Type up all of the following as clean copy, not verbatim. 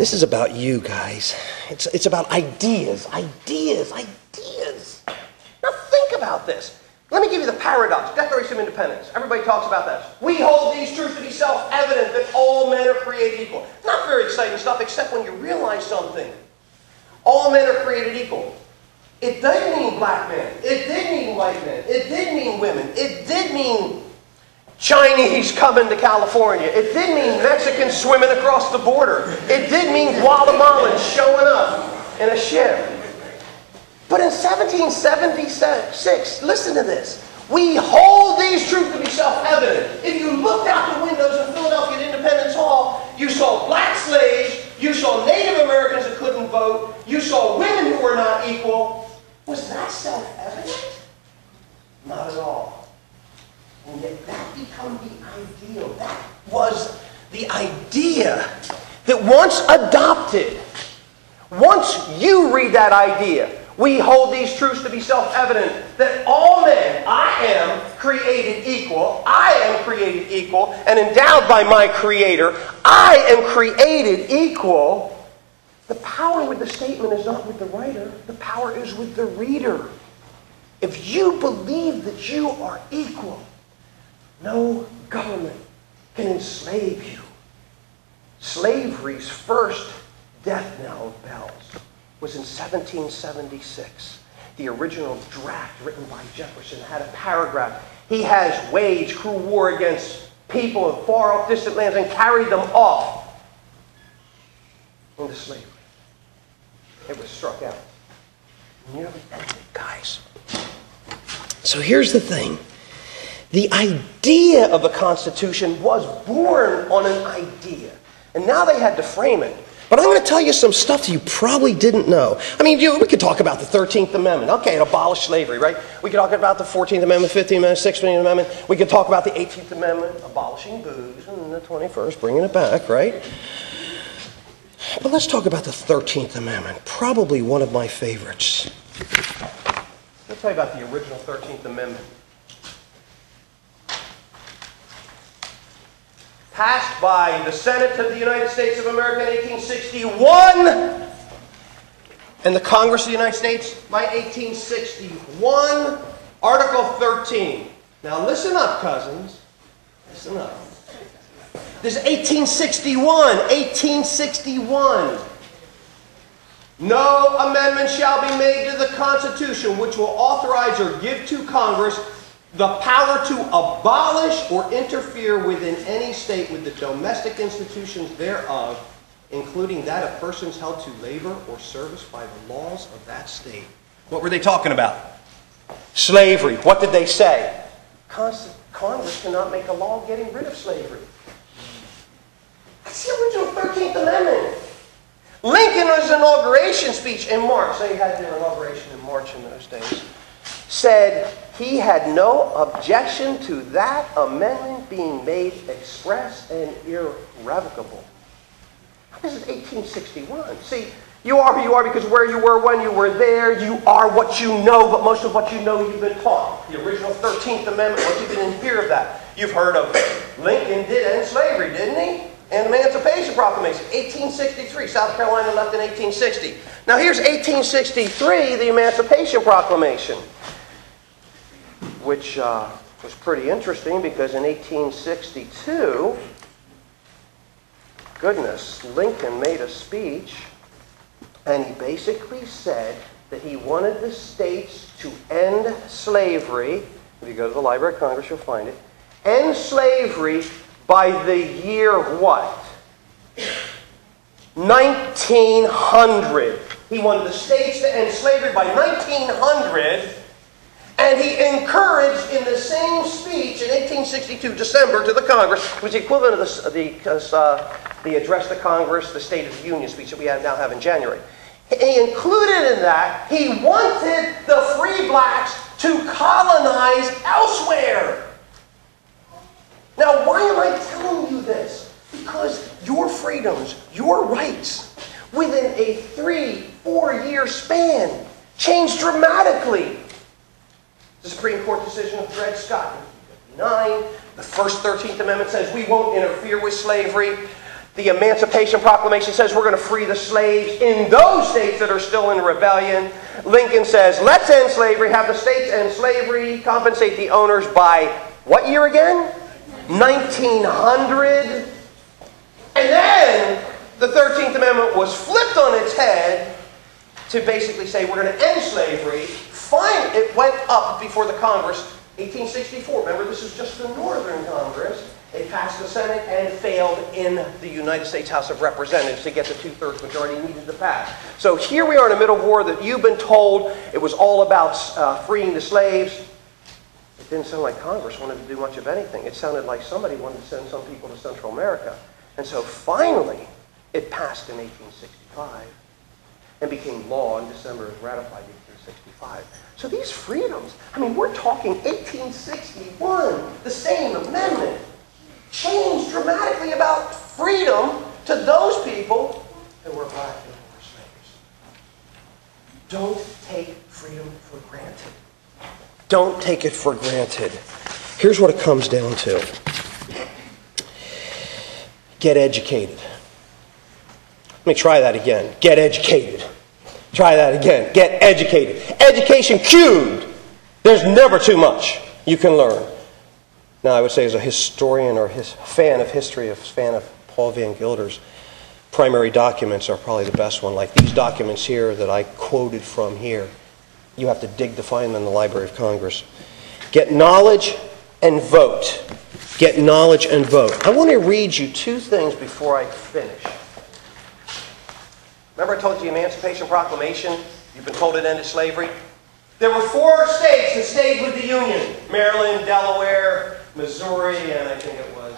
This is about you guys. It's about ideas. Now think about this. Let me give you the paradox. Declaration of Independence. Everybody talks about that. We hold these truths to be self-evident that all men are created equal. Not very exciting stuff, except when you realize something. All men are created equal. It did mean black men. It did mean white men. It did mean women. It did mean Chinese coming to California. It did mean Mexicans swimming across the border. It did mean Guatemalans showing up in a ship. But in 1776, listen to this. We hold these truths to be self-evident. If you looked out the windows of Philadelphia at Independence Hall, you saw black slaves, you saw Native Americans that couldn't vote, you saw women who were not equal. Was that self-evident? Not at all. And yet that became the ideal. That was the idea that once adopted, once you read that idea, we hold these truths to be self-evident that all men, I am created equal, and endowed by my Creator, I am created equal. The power with the statement is not with the writer, the power is with the reader. If you believe that you are equal, no government can enslave you. Slavery's first death knell bells was in 1776. The original draft written by Jefferson had a paragraph. He has waged cruel war against people in far off distant lands and carried them off into slavery. It was struck out. Nearly ended, guys. So here's the thing. The idea of the Constitution was born on an idea. And now they had to frame it. But I'm going to tell you some stuff you probably didn't know. I mean, we could talk about the 13th Amendment. Okay, it abolished slavery, right? We could talk about the 14th Amendment, 15th Amendment, 16th Amendment. We could talk about the 18th Amendment, abolishing booze, and the 21st, bringing it back, right? But let's talk about the 13th Amendment, probably one of my favorites. I'll tell you about the original 13th Amendment. Passed by the Senate of the United States of America in 1861 and the Congress of the United States by 1861, Article 13. Now listen up, cousins. Listen up. This is 1861. 1861. No amendment shall be made to the Constitution which will authorize or give to Congress the power to abolish or interfere within any state with the domestic institutions thereof, including that of persons held to labor or service by the laws of that state. What were they talking about? Slavery. What did they say? Congress cannot make a law getting rid of slavery. That's the original 13th Amendment. Lincoln's inauguration speech in March, they had their inauguration in March in those days, said he had no objection to that amendment being made express and irrevocable. This is 1861. See, you are who you are because where you were when you were there, you are what you know, but most of what you know you've been taught. The original 13th Amendment, what you didn't hear of that. You've heard of Lincoln did end slavery, didn't he? And the Emancipation Proclamation, 1863. South Carolina left in 1860. Now here's 1863, the Emancipation Proclamation, which was pretty interesting because in 1862, goodness, Lincoln made a speech and he basically said that he wanted the states to end slavery. If you go to the Library of Congress, you'll find it. End slavery by the year what? 1900. He wanted the states to end slavery by 1900. And he encouraged in the same speech in 1862, December, to the Congress, which was the equivalent of the address to Congress, the State of the Union speech that we now have in January. He included in that, he wanted the free blacks to colonize elsewhere. Now, why am I telling you this? Because your freedoms, your rights, within a 3-4 year span, changed dramatically. The Supreme Court decision of Dred Scott in 1959. The first 13th Amendment says we won't interfere with slavery. The Emancipation Proclamation says we're going to free the slaves in those states that are still in rebellion. Lincoln says, let's end slavery, have the states end slavery, compensate the owners by what year again? 1900. And then the 13th Amendment was flipped on its head to basically say we're going to end slavery. Fine, it went up before the Congress, 1864. Remember, this is just the Northern Congress. It passed the Senate and failed in the United States House of Representatives to get the two-thirds majority needed to pass. So here we are in the middle of war that you've been told it was all about freeing the slaves. It didn't sound like Congress wanted to do much of anything. It sounded like somebody wanted to send some people to Central America. And so finally, it passed in 1865 and became law in December. It was ratified in 1865. So these freedoms, I mean, we're talking 1861, the same amendment, changed dramatically about freedom to those people who were black and who were slaves. Don't take freedom for granted. Don't take it for granted. Here's what it comes down to. Get educated. Let me try that again. Get educated. Try that again. Get educated. Education cubed. There's never too much you can learn. Now, I would say as a historian or fan of history, a fan of Paul Van Gilder's primary documents are probably the best one. Like these documents here that I quoted from here. You have to dig to find them in the Library of Congress. Get knowledge and vote. Get knowledge and vote. I want to read you two things before I finish. Remember I told you the Emancipation Proclamation? You've been told it ended slavery? There were 4 states that stayed with the Union. Maryland, Delaware, Missouri, and I think it was...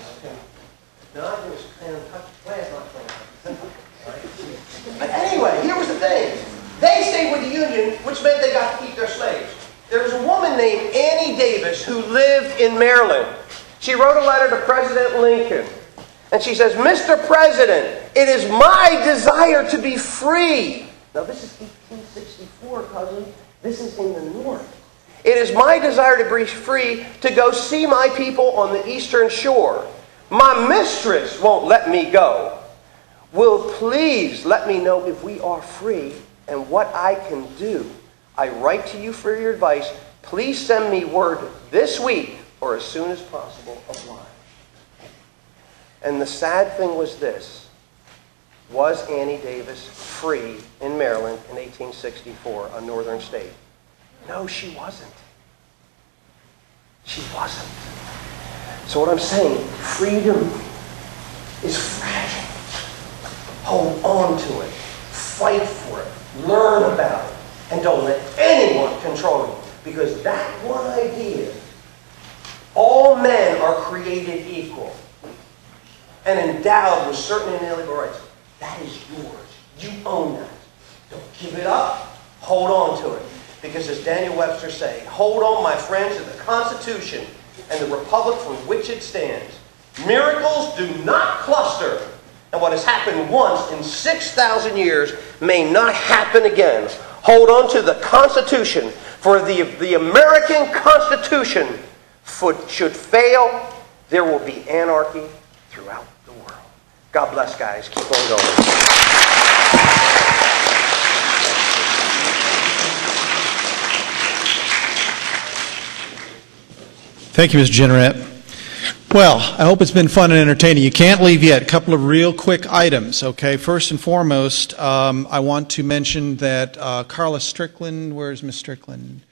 No, I think it was Kentucky. But anyway, here was the thing. They stayed with the Union, which meant they got to keep their slaves. There was a woman named Annie Davis who lived in Maryland. She wrote a letter to President Lincoln. And she says, Mr. President, it is my desire to be free. Now this is 1864, cousin. This is in the North. It is my desire to be free to go see my people on the Eastern Shore. My mistress won't let me go. Will please let me know if we are free and what I can do. I write to you for your advice. Please send me word this week or as soon as possible of why. And the sad thing was this. Was Annie Davis free in Maryland in 1864, a northern state? No, she wasn't. She wasn't. So what I'm saying, freedom is fragile. Hold on to it. Fight for it. Learn about it. And don't let anyone control you. Because that one idea, all men are created equal and endowed with certain inalienable rights. That is yours. You own that. Don't give it up. Hold on to it. Because as Daniel Webster say, hold on, my friends, to the Constitution and the Republic for which it stands. Miracles do not cluster. And what has happened once in 6,000 years may not happen again. Hold on to the Constitution. For the American Constitution should fail, there will be anarchy throughout the world. God bless, guys. Keep on going. Thank you, Mr. Jenerette. Well, I hope it's been fun and entertaining. You can't leave yet. A couple of real quick items, okay? First and foremost, I want to mention that Carla Strickland, where's Ms. Strickland?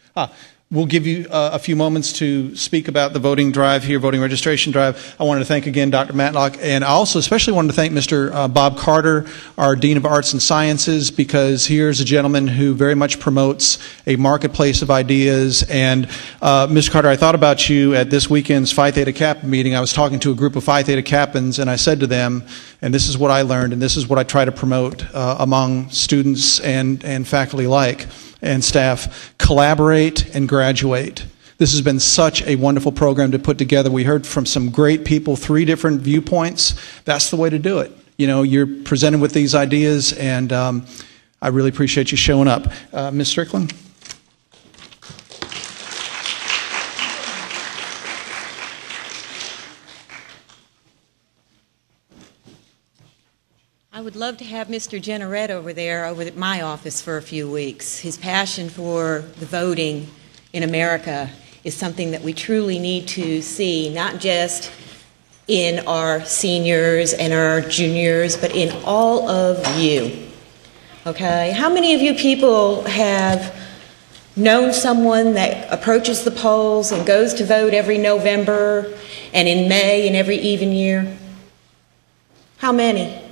We'll give you a few moments to speak about the voting drive here, voting registration drive. I wanted to thank again Dr. Matlock, and I also especially wanted to thank Mr. Bob Carter, our Dean of Arts and Sciences, because here's a gentleman who very much promotes a marketplace of ideas. And Mr. Carter, I thought about you at this weekend's Phi Theta Kappa meeting. I was talking to a group of Phi Theta Kappans, and I said to them, and this is what I learned, and this is what I try to promote among students and faculty alike, and staff: collaborate and graduate. This has been such a wonderful program to put together. We heard from some great people, 3 different viewpoints. That's the way to do it. You know, you're presented with these ideas, and I really appreciate you showing up. Ms. Strickland? I would love to have Mr. Jenerette over there, over at my office for a few weeks. His passion for the voting in America is something that we truly need to see, not just in our seniors and our juniors, but in all of you. Okay? How many of you people have known someone that approaches the polls and goes to vote every November and in May and every even year? How many?